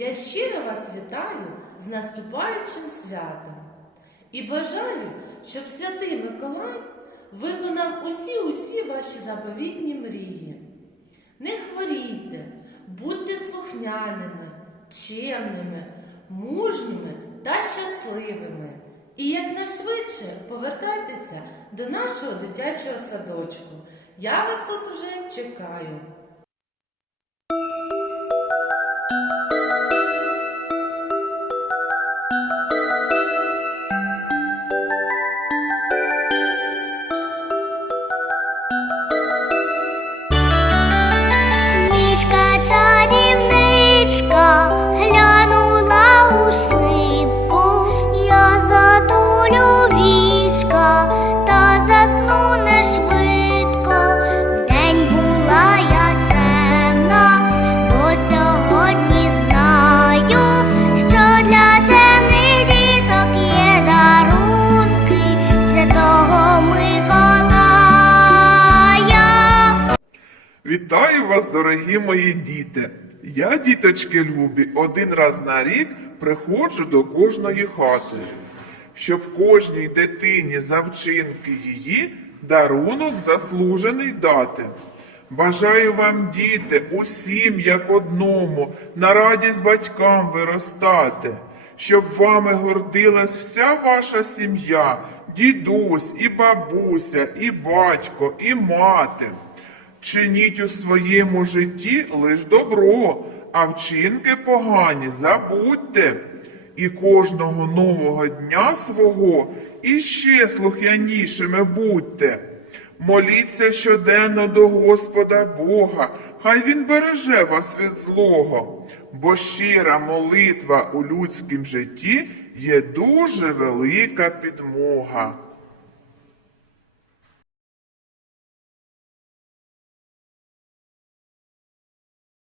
Я щиро вас вітаю з наступаючим святом і бажаю, щоб святий Миколай виконав усі-усі ваші заповітні мрії. Не хворійте, будьте слухняними, чемними, мужніми та щасливими. І якнайшвидше повертайтеся до нашого дитячого садочку. Я вас тут уже чекаю. Вітаю вас, дорогі мої діти! Я, діточки любі, один раз на рік приходжу до кожної хати, щоб кожній дитині за вчинки її дарунок заслужений дати. Бажаю вам, діти, усім як одному, на радість батькам виростати, щоб вами гордилась вся ваша сім'я, дідусь, і бабуся, і батько, і мати. Чиніть у своєму житті лиш добро, а вчинки погані забудьте. І кожного нового дня свого іще слух'янішими будьте. Моліться щоденно до Господа Бога, хай Він береже вас від злого, бо щира молитва у людськім житті є дуже велика підмога.